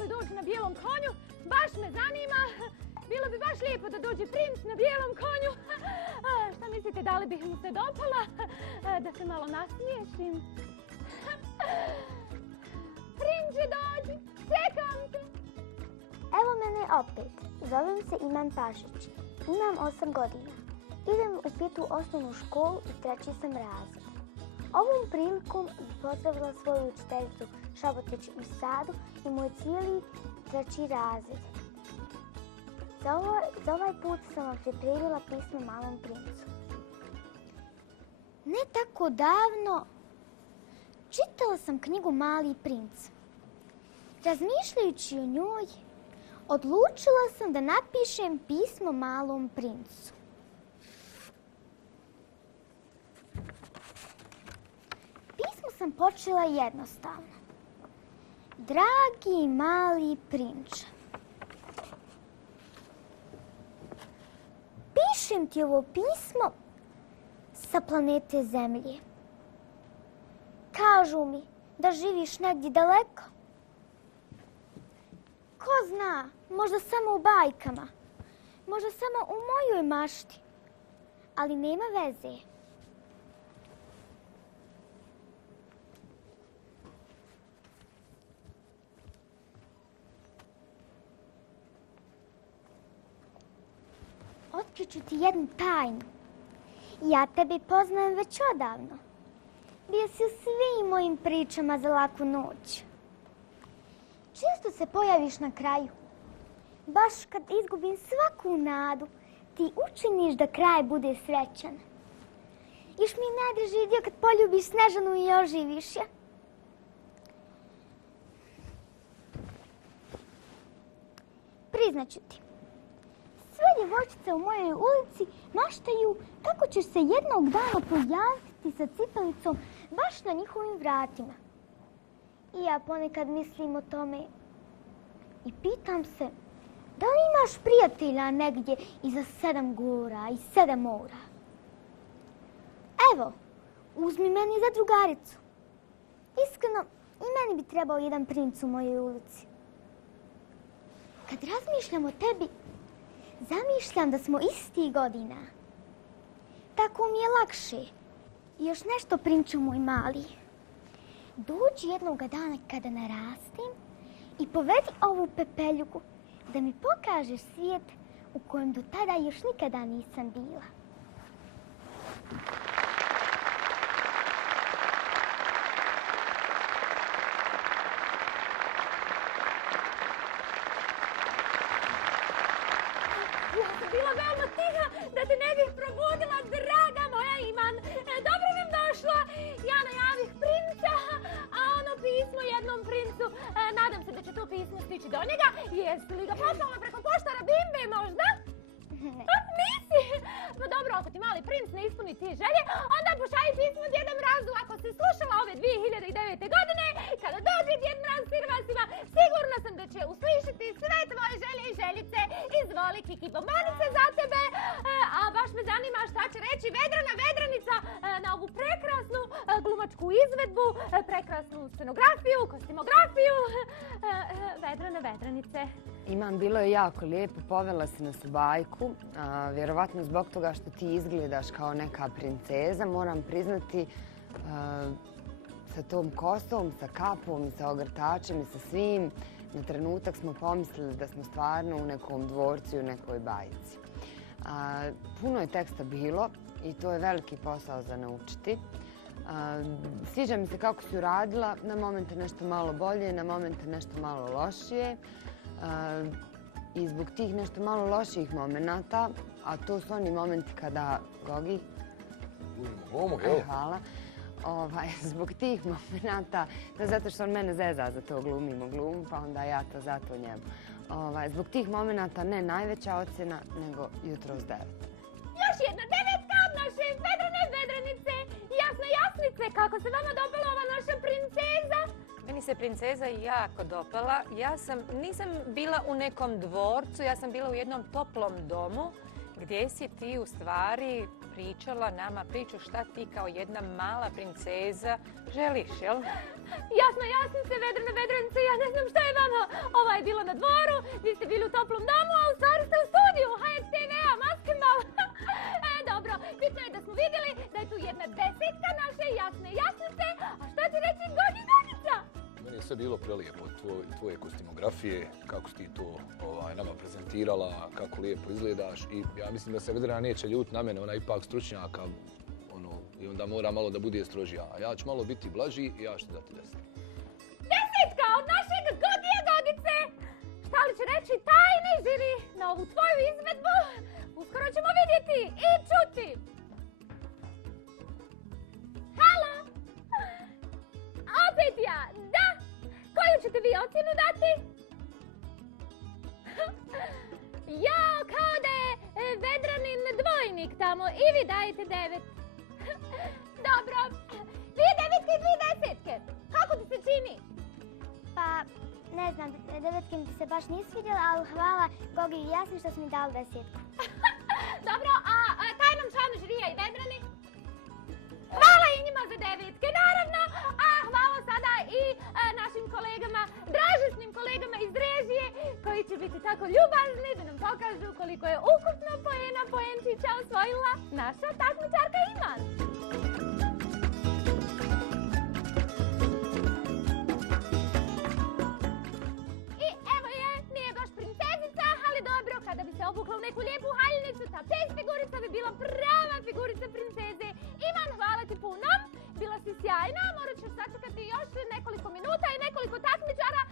li doći na bijelom konju? Baš me zanima. Bilo bi baš lijepo da dođe princ na bijelom konju. Šta mislite, da li bih mu se dopala? Da se malo nasmiješim. Prinče, dođi! Čekam te! Evo mene opet. Zovem se Iman Pašić. Imam 8 godina. Idem u 5. osnovnu školu i 3. sam razred. Ovom prilikom pozdravila svoju učiteljicu Šabotić u Sadu i moj cijeli 3. razred. Za ovaj put sam vam pripremila pismo malom princu. Ne tako davno čitala sam knjigu Mali princ. Razmišljajući o njoj, odlučila sam da napišem pismo malom princu. Pismo sam počela jednostavno. Dragi mali prinče, pišem ti ovo pismo sa planete Zemlje. Kažu mi da živiš negdje daleko. Ko zna, možda samo u bajkama, možda samo u mojoj mašti, ali nema veze. Otkriću ti jednu tajnu. Ja tebe poznajem već odavno. Bio si u svim mojim pričama za laku noć. Često se pojaviš na kraju. Baš kad izgubim svaku nadu, ti učiniš da kraj bude srećan. Još mi je najdraži dio kad poljubiš Snežanu i oživiš je. Priznaću ti. Sve djevojčice u mojoj ulici maštaju kako ćeš se jednog dana pojaviti sa cipelicom baš na njihovim vratima. I ja ponekad mislim o tome i pitam se, da li imaš prijatelja negdje iza 7 gora i 7 mora? Evo, uzmi meni za drugaricu. Iskreno, i meni bi trebao jedan princ u mojoj ulici. Kad razmišljam o tebi, zamišljam da smo istih godina. Tako mi je lakše. I još nešto, prinče moj mali. Dođi jednoga dana kada narastem i povedi ovu pepeljugu da mi pokažeš svijet u kojem do tada još nikada nisam bila. Ja sam bila veoma tiha da te ne bih probudila, draga moja Iman. Dobro vam došla. Ja najavih princa, a ono pismo jednom princu. Nadam se da će to pismo stići do njega. Jesi li ga poslala preko poštara Bimbe možda? Ne. Nisi? No dobro, ako ti mali princ ne ispuni ti želje, onda pošalji pismo Djeda Mrazu. Ako si slušala ove 2009. godine, kada dođe Djed Mraz s Irvasima, sigurna sam da će uslišiti sve tvoje želje i željice. Izvoli, Kiki, bombonice za tebe. A baš me zanima šta će reći Vedrana Vedranica na ovu prekrasnu glumačku izvedbu, prekrasnu scenografiju, kostimografiju. Vedrana Vedranice. Iman, bilo je jako lijepo, povela si nas u bajku, vjerovatno zbog toga što ti izgledaš kao neka princeza, moram priznati, sa tom kosom, sa kapom i sa ogrtačem i sa svim. Na trenutak smo pomislili da smo stvarno u nekom dvorcu i u nekoj bajci. Puno je teksta bilo i to je veliki posao za naučiti. Sviđa mi se kako si uradila, na momente nešto malo bolje, na momente nešto malo lošije. I zbog tih nešto malo loših momenata, a to su oni momenti kada Gogi... Hvala. Zbog tih momenata, zato što on mene zeza za to glumimo glumu, pa onda ja to zato njemu. Zbog tih momenata ne najveća ocjena, nego jutros 9. Još jedna 9 od naše Vedrane Vedranice. Jasna jasnice, kako se vama dopala ova naša princeza? Meni se princeza jako dopala. Nisam bila u nekom dvorcu, ja sam bila u jednom toplom domu gdje si ti u stvari pričala nama priču šta ti kao jedna mala princeza želiš, jel? Jasna jasnice, Vedrana Vedranice, ja ne znam šta je vama ovo je bilo na dvoru, vi ste bili u toplom domu, a u stvari ste u studiju HRTV-a, Maskenbal. Dobro, bitno je da smo vidjeli da je tu jedna desetka naše jasne jasnice, a šta će reći Gogi Gogica? Meni je sve bilo prelijepo, tvoje kostimografije, kako si ti to nama prezentirala, kako lijepo izgledaš i ja mislim da se Vedrana neće ljutiti na mene, ona je ipak stručnjaka i onda mora malo da bude strožija, a ja ću malo biti blaži i ja ću ti dati 10. Desetka od našeg Gogija Gogice! Šta li će reći tajni žiri na ovu tvoju izvedbu? Uskoro ćemo vidjeti i čuti. Halo? Opet ja, da? Koju ćete vi ocjenu dati? Jo, kao da je Vedranin dvojnik tamo i vi dajete 9. Dobro, 2 devetke i 2 desetke. Kako ti se čini? Pa, ne znam, devetke mi se baš nisu vidjela, ali hvala Gogi i Jasni što su mi dali 10. Dobro, a tajnom članu žirija i Vedrani? Hvala i njima za devetke, naravno. A hvala sada i našim kolegama, dražesnim kolegama iz režije, koji će biti tako ljubazni da nam pokažu koliko je ukupno poenčića osvojila naša takmičarka Iman. I evo je, nije baš princezica, ali dobro, kada bi se obukla u neku lijepu haljnicu, ta pes figurica bi bila prava figurica princeze. Iman, hvala ti puno. Bila si sjajna, morat ćeš sačekati još nekoliko minuta i nekoliko takmičara